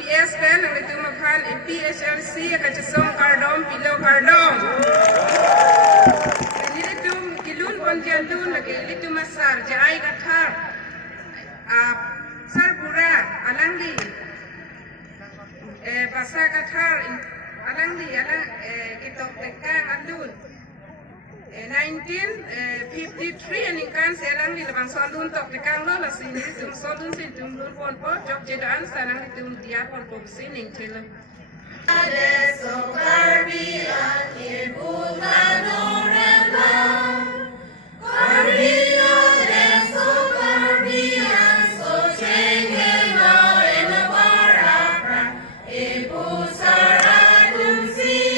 EPS pen ang ito maphan PHLC kacasong kardom pilo kardom. Nilito kilun konjantun lagi ilito masar jai kathar sar pura alangdi basa kathar alangdi alang kitok tekang andun 1953 aningkan serang di lebang solun tok tekang lo la sini tum solun sin tum lur pon po jok jedaan sarang tum dia pon po sining telo ade so karbian ibu tanorelang karbian de so karbian so chengelo ena barapra ibu saradum si